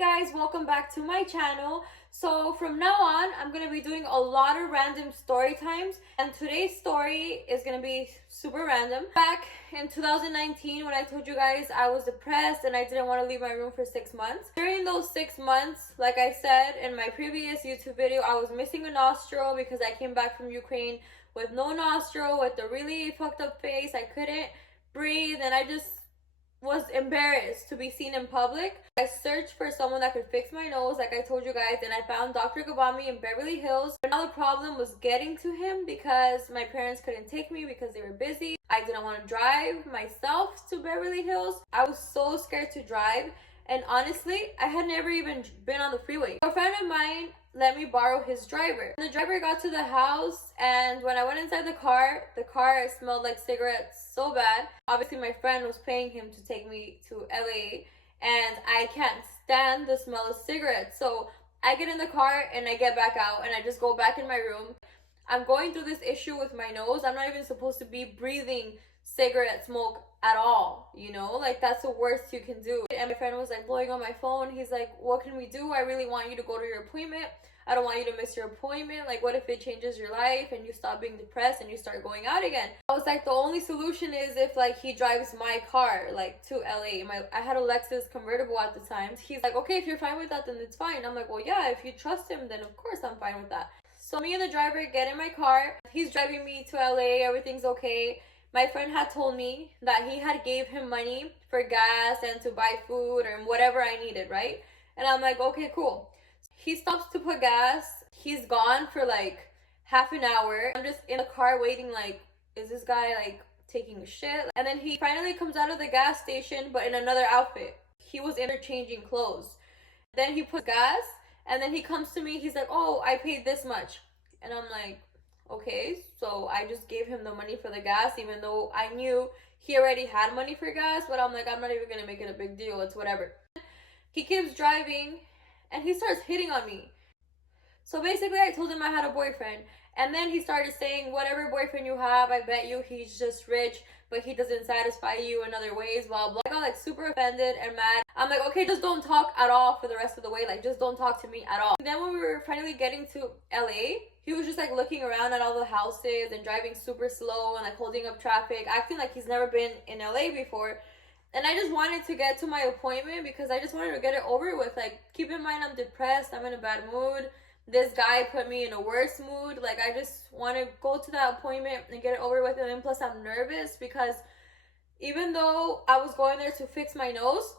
guys, welcome back to my channel. So from now on, I'm going to be doing a lot of random story times, and today's story is going to be super random. Back in 2019, when I told you guys I was depressed and I didn't want to leave my room for 6 months. During those 6 months, like I said in my previous YouTube video, I was missing a nostril because I came back from Ukraine with no nostril, with a really fucked up face. I couldn't breathe and I just was embarrassed to be seen in public. I searched for someone that could fix my nose, like I told you guys, and I found Dr. Gabami in Beverly Hills. But now the problem was getting to him because my parents couldn't take me because they were busy. I didn't want to drive myself to Beverly Hills. I was so scared to drive, and honestly, I had never even been on the freeway. A friend of mine let me borrow his driver. The driver got to the house, and when I went inside the car smelled like cigarettes so bad. Obviously, my friend was paying him to take me to LA, and I can't stand the smell of cigarettes. So I get in the car and I get back out and I just go back in my room. I'm going through this issue with my nose. I'm not even supposed to be breathing cigarette smoke at all, you know, like that's the worst you can do. And my friend was like blowing on my phone. He's like, what can we do? I really want you to go to your appointment. I don't want you to miss your appointment. Like, what if it changes your life and you stop being depressed and you start going out again? I was like, the only solution is if like he drives my car like to LA. I had a Lexus convertible at the time. He's like, okay, if you're fine with that, then it's fine. I'm like, well, yeah, if you trust him, then of course I'm fine with that. So me and the driver get in my car. He's driving me to LA. Everything's okay. My friend had told me that he had gave him money for gas and to buy food or whatever I needed, right? And I'm like, okay, cool. He stops to put gas. He's gone for like half an hour. I'm just in the car waiting like, is this guy like taking a shit? And then he finally comes out of the gas station, but in another outfit. He was interchanging clothes. Then he puts gas, and then he comes to me. He's like, oh, I paid this much. And I'm like, okay. So I just gave him the money for the gas, even though I knew he already had money for gas. But I'm like, I'm not even going to make it a big deal. It's whatever. He keeps driving, and he starts hitting on me. So basically, I told him I had a boyfriend. And then he started saying, whatever boyfriend you have, I bet you he's just rich, but he doesn't satisfy you in other ways, blah, blah. I got like super offended and mad. I'm like, okay, just don't talk at all for the rest of the way. Like, just don't talk to me at all. And then when we were finally getting to LA, he was just like looking around at all the houses and driving super slow and like holding up traffic, acting like he's never been in LA before. And I just wanted to get to my appointment because I just wanted to get it over with. Like, keep in mind, I'm depressed. I'm in a bad mood. This guy put me in a worse mood. Like, I just want to go to that appointment and get it over with. And then plus I'm nervous because even though I was going there to fix my nose,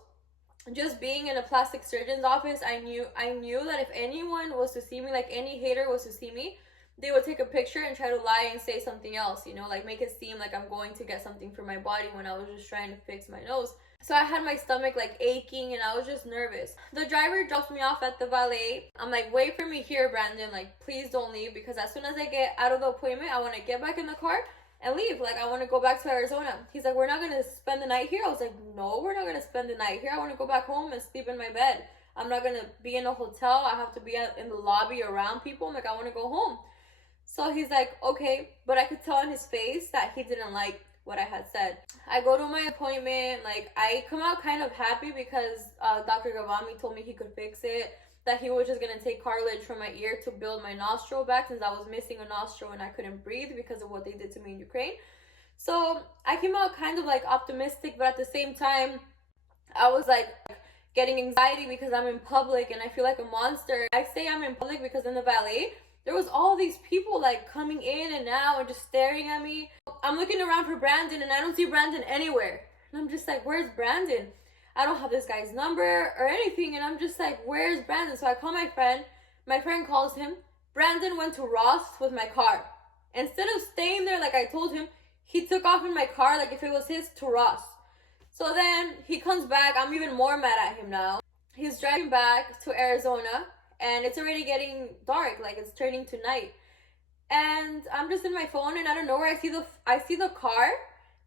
just being in a plastic surgeon's office, I knew that if anyone was to see me, like any hater was to see me, they would take a picture and try to lie and say something else, you know, like make it seem like I'm going to get something for my body when I was just trying to fix my nose. So I had my stomach like aching and I was just nervous. The driver drops me off at the valet. I'm like, wait for me here, Brandon. Like, please don't leave, because as soon as I get out of the appointment, I want to get back in the car and leave. Like, I want to go back to Arizona. He's like, we're not going to spend the night here. I was like, no, we're not going to spend the night here. I want to go back home and sleep in my bed. I'm not going to be in a hotel. I have to be in the lobby around people. I'm like, I want to go home. So he's like, okay, but I could tell in his face that he didn't like what I had said. I go to my appointment, like I come out kind of happy because Dr. Gavami told me he could fix it, that he was just going to take cartilage from my ear to build my nostril back since I was missing a nostril and I couldn't breathe because of what they did to me in Ukraine. So I came out kind of like optimistic, but at the same time, I was like getting anxiety because I'm in public and I feel like a monster. I say I'm in public because in the valet, there was all these people like coming in and out and just staring at me. I'm looking around for Brandon and I don't see Brandon anywhere. And I'm just like, where's Brandon? I don't have this guy's number or anything. And I'm just like, where's Brandon? So I call my friend. My friend calls him. Brandon went to Ross with my car. Instead of staying there like I told him, he took off in my car like if it was his to Ross. So then he comes back. I'm even more mad at him now. He's driving back to Arizona. And it's already getting dark, like it's turning to night. And I'm just in my phone, and out of nowhere, I see the car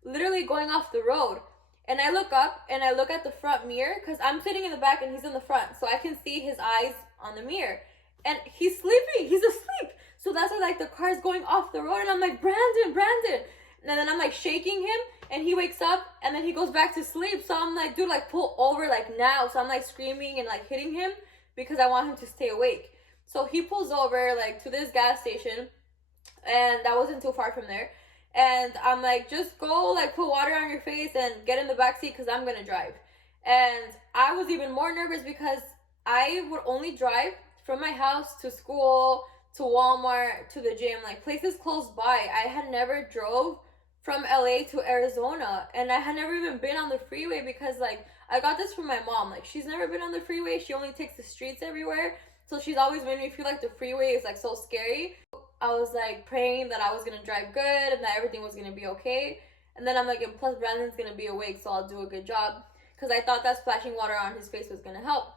literally going off the road. And I look up, and I look at the front mirror, because I'm sitting in the back, and he's in the front. So I can see his eyes on the mirror. And he's sleeping. He's asleep. So that's why, like, the car's going off the road. And I'm like, Brandon. And then I'm like shaking him, and he wakes up, and then he goes back to sleep. So I'm like, dude, like pull over like now. So I'm like screaming and like hitting him because I want him to stay awake. So he pulls over like to this gas station, and that wasn't too far from there. And I'm like, just go like put water on your face and get in the back seat because I'm gonna drive. And I was even more nervous because I would only drive from my house to school, to Walmart, to the gym, like places close by. I had never drove from LA to Arizona, and I had never even been on the freeway because like I got this from my mom. Like she's never been on the freeway. She only takes the streets everywhere. So she's always made me feel like the freeway is like so scary. I was like praying that I was gonna drive good and that everything was gonna be okay. And then I'm like, and plus Brandon's gonna be awake, so I'll do a good job. Because I thought that splashing water on his face was gonna help.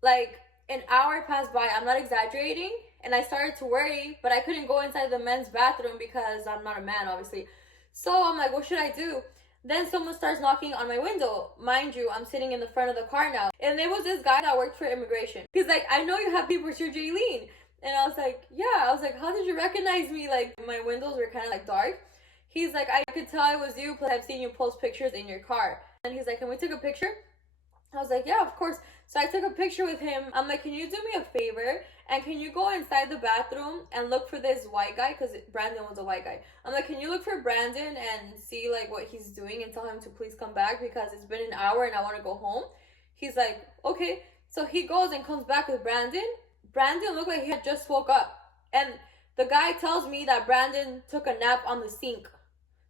Like an hour passed by, I'm not exaggerating, and I started to worry, but I couldn't go inside the men's bathroom because I'm not a man, obviously. So I'm like, what should I do? Then someone starts knocking on my window. Mind you, I'm sitting in the front of the car now. And there was this guy that worked for immigration. He's like, I know you have papers, you're Jailyne. And I was like, yeah. I was like, how did you recognize me? Like, my windows were kind of like dark. He's like, I could tell it was you, plus I've seen you post pictures in your car. And he's like, can we take a picture? I was like, yeah, of course. So I took a picture with him. I'm like, can you do me a favor? And can you go inside the bathroom and look for this white guy? Because Brandon was a white guy. I'm like, can you look for Brandon and see like what he's doing and tell him to please come back because it's been an hour and I want to go home? He's like, okay. So he goes and comes back with Brandon. Brandon looked like he had just woke up. And the guy tells me that Brandon took a nap on the sink.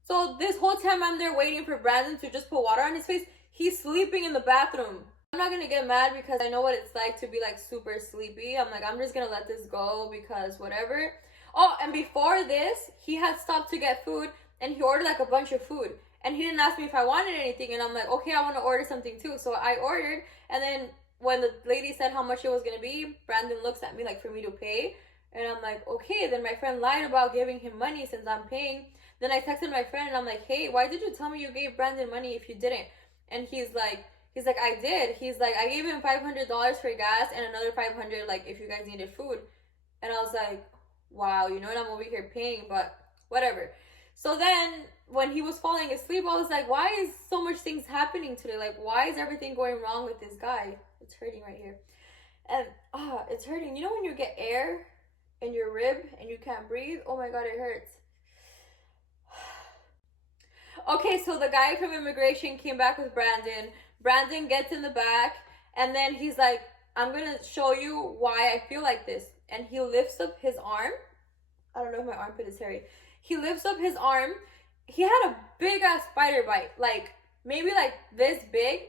So this whole time I'm there waiting for Brandon to just put water on his face, he's sleeping in the bathroom. I'm not gonna get mad because I know what it's like to be like super sleepy. I'm like, I'm just gonna let this go because whatever. Oh, and before this, he had stopped to get food and he ordered like a bunch of food. And he didn't ask me if I wanted anything. And I'm like, okay, I want to order something too. So I ordered. And then when the lady said how much it was gonna be, Brandon looks at me like for me to pay. And I'm like, okay. Then my friend lied about giving him money since I'm paying. Then I texted my friend and I'm like, hey, why did you tell me you gave Brandon money if you didn't? And he's like, I did. He's like, I gave him $500 for gas and another $500 like if you guys needed food. And I was like, wow, you know what, I'm over here paying, but whatever. So then when he was falling asleep, I was like, why is so much things happening today? Like, why is everything going wrong with this guy? It's hurting right here. And it's hurting. You know when you get air in your rib and you can't breathe? Oh my God, it hurts. Okay, so the guy from immigration came back with Brandon. Brandon gets in the back, and then he's like, I'm gonna show you why I feel like this. And he lifts up his arm. I don't know if my armpit is hairy. He lifts up his arm. He had a big ass spider bite, like maybe like this big.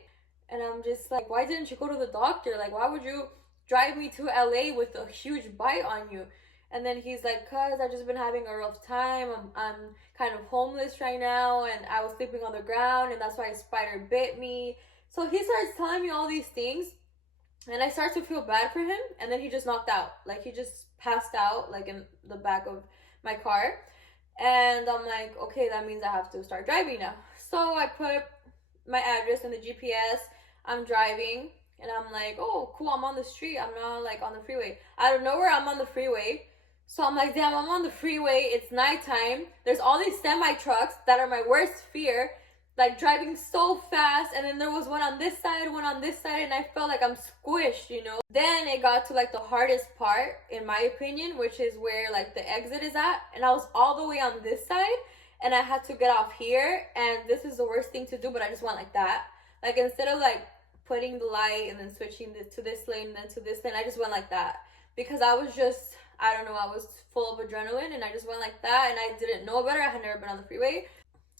And I'm just like, why didn't you go to the doctor? Like, why would you drive me to LA with a huge bite on you? And then he's like, cause I've just been having a rough time. I'm kind of homeless right now, and I was sleeping on the ground, and that's why a spider bit me. So he starts telling me all these things, and I start to feel bad for him, and then he just knocked out. Like, he just passed out, like, in the back of my car. And I'm like, okay, that means I have to start driving now. So I put my address in the GPS. I'm driving, and I'm like, oh, cool, I'm on the street. I'm not, like, on the freeway. Out of nowhere, I'm on the freeway. So I'm like, damn, I'm on the freeway. It's nighttime. There's all these semi-trucks that are my worst fear, like driving so fast. And then there was one on this side, one on this side, and I felt like I'm squished, you know. Then it got to like the hardest part, in my opinion, which is where like the exit is at. And I was all the way on this side, and I had to get off here. And this is the worst thing to do, but I just went like that. Like, instead of like putting the light and then switching to this lane and then to this lane, I just went like that. Because I was just, I don't know, I was full of adrenaline, and I just went like that, and I didn't know better. I had never been on the freeway.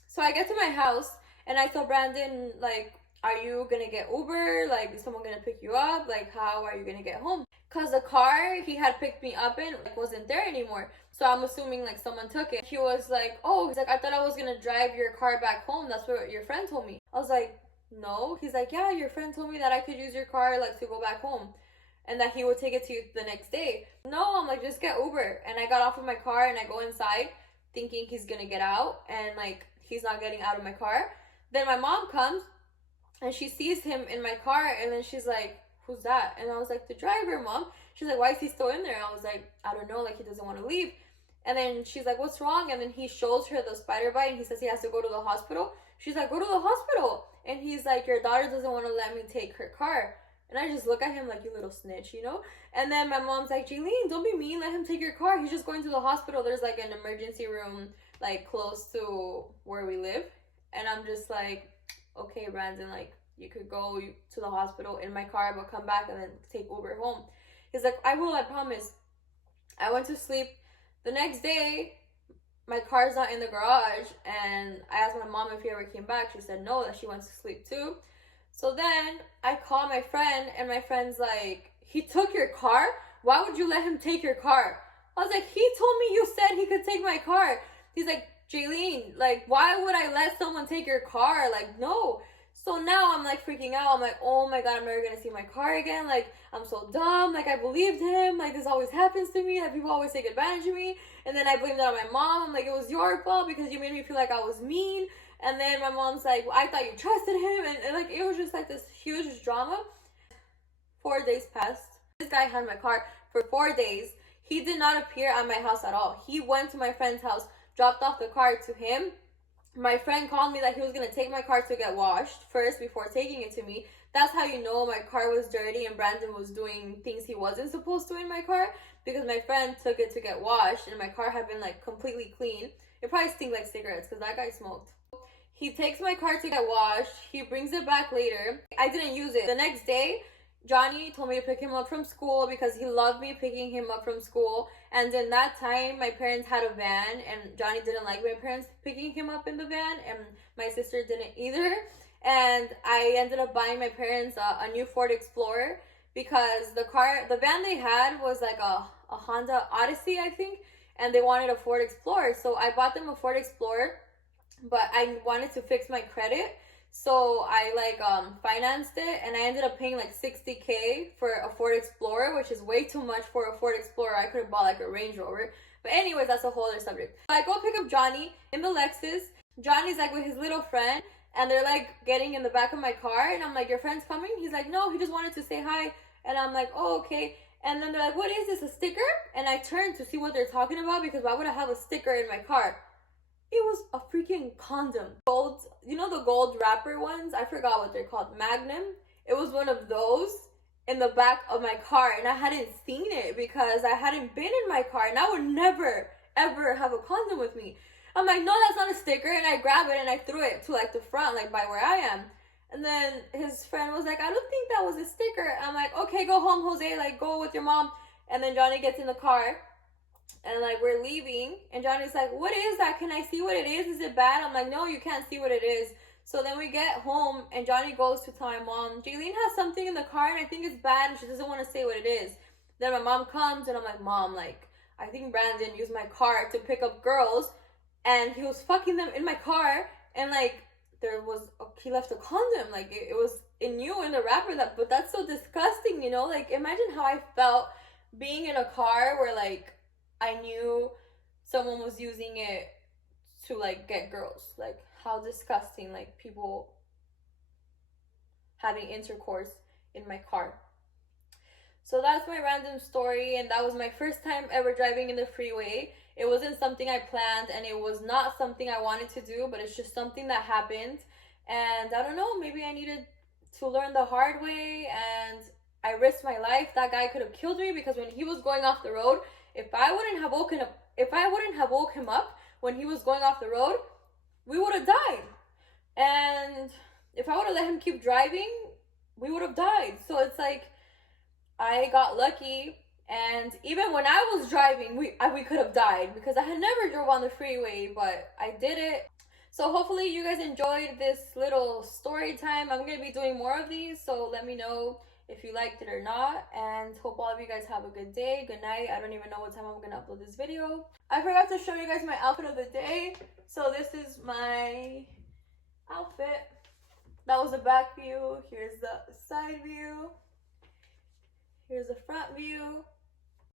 So I get to my house, and I told Brandon, like, are you gonna get Uber? Like, is someone gonna pick you up? Like, how are you gonna get home? Because the car he had picked me up in, like, wasn't there anymore. So I'm assuming, like, someone took it. He was like, oh, he's like, I thought I was gonna drive your car back home. That's what your friend told me. I was like, no. He's like, yeah, your friend told me that I could use your car, like, to go back home, and that he would take it to you the next day. No, I'm like, just get Uber. And I got off of my car, and I go inside thinking he's gonna get out, and like, he's not getting out of my car. Then my mom comes, and she sees him in my car, and then she's like, who's that? And I was like, the driver, Mom. She's like, why is he still in there? I was like, I don't know, like, he doesn't want to leave. And then she's like, what's wrong? And then he shows her the spider bite and he says he has to go to the hospital. She's like, go to the hospital. And he's like, your daughter doesn't want to let me take her car. And I just look at him like, you little snitch, you know? And then my mom's like, Jailyne, don't be mean. Let him take your car. He's just going to the hospital. There's like an emergency room like close to where we live. And I'm just like, okay, Brandon, like you could go to the hospital in my car, but come back and then take Uber home. He's like, I will, I promise. I went to sleep. The next day, my car's not in the garage, and I asked my mom if he ever came back. She said no, that she went to sleep too. So then I call my friend, and my friend's like, he took your car? Why would you let him take your car? I was like, he told me you said he could take my car. He's like, Jailyne, like, why would I let someone take your car? Like, no. So now I'm like freaking out. I'm like, oh my God, I'm never gonna see my car again. Like, I'm so dumb. Like, I believed him. Like, this always happens to me. Like, people always take advantage of me. And then I blamed it on my mom. I'm like, it was your fault because you made me feel like I was mean. And then my mom's like, well, I thought you trusted him. And like, it was just like this huge drama. 4 days passed. This guy had my car for 4 days. He did not appear at my house at all. He went to my friend's house, dropped off the car to him. My friend called me that he was going to take my car to get washed first before taking it to me. That's how you know my car was dirty and Brandon was doing things he wasn't supposed to in my car, because my friend took it to get washed and my car had been like completely clean. It probably stinks like cigarettes because that guy smoked. He takes my car to get washed. He brings it back later. I didn't use it. The next day, Johnny told me to pick him up from school because he loved me picking him up from school. And in that time, my parents had a van, and Johnny didn't like my parents picking him up in the van, and my sister didn't either. And I ended up buying my parents a new Ford Explorer because the van they had was like a Honda Odyssey, I think, and they wanted a Ford Explorer. So I bought them a Ford Explorer, but I wanted to fix my credit. So I financed it, and I ended up paying like $60K for a Ford Explorer, which is way too much for a Ford Explorer. I could have bought like a Range Rover. But anyways, that's a whole other subject. So I go pick up Johnny in the Lexus. Johnny's like with his little friend, and they're like getting in the back of my car, and I'm like, your friend's coming? He's like, no, he just wanted to say hi. And I'm like, oh, okay. And then they're like, what is this, a sticker? And I turned to see what they're talking about, because why would I have a sticker in my car? It was a freaking condom. Gold, you know the gold wrapper ones? I forgot what they're called. Magnum. It was one of those in the back of my car, and I hadn't seen it because I hadn't been in my car, and I would never, ever have a condom with me. I'm like, no, that's not a sticker, and I grab it and I threw it to like the front, like by where I am. And then his friend was like, I don't think that was a sticker. I'm like, okay, go home, Jose, like go with your mom. And then Johnny gets in the car, and like we're leaving, and Johnny's like, what is that? Can I see what it is? Is it bad? I'm like, no, you can't see what it is. So then we get home, and Johnny goes to tell my mom, Jailyne has something in the car, and I think it's bad, and she doesn't want to say what it is. Then my mom comes, and I'm like, Mom, like, I think Brandon used my car to pick up girls, and he was fucking them in my car, and like he left a condom, like it knew in the wrapper. But that's so disgusting, you know? Like, imagine how I felt being in a car where like I knew someone was using it to like get girls. Like, how disgusting, like people having intercourse in my car. So that's my random story, and that was my first time ever driving in the freeway. It wasn't something I planned, and it was not something I wanted to do, but it's just something that happened. And I don't know, maybe I needed to learn the hard way, and I risked my life. That guy could have killed me, because when he was going off the road, if I wouldn't have woke him up when he was going off the road, we would have died. And if I would have let him keep driving, we would have died. So it's like, I got lucky, and even when I was driving, we could have died, because I had never drove on the freeway, but I did it. So hopefully you guys enjoyed this little story time. I'm going to be doing more of these, so let me know if you liked it or not, and hope all of you guys have a good day. Good night. I don't even know what time I'm going to upload this video. I forgot to show you guys my outfit of the day. So this is my outfit. That was the back view. Here's the side view. Here's the front view.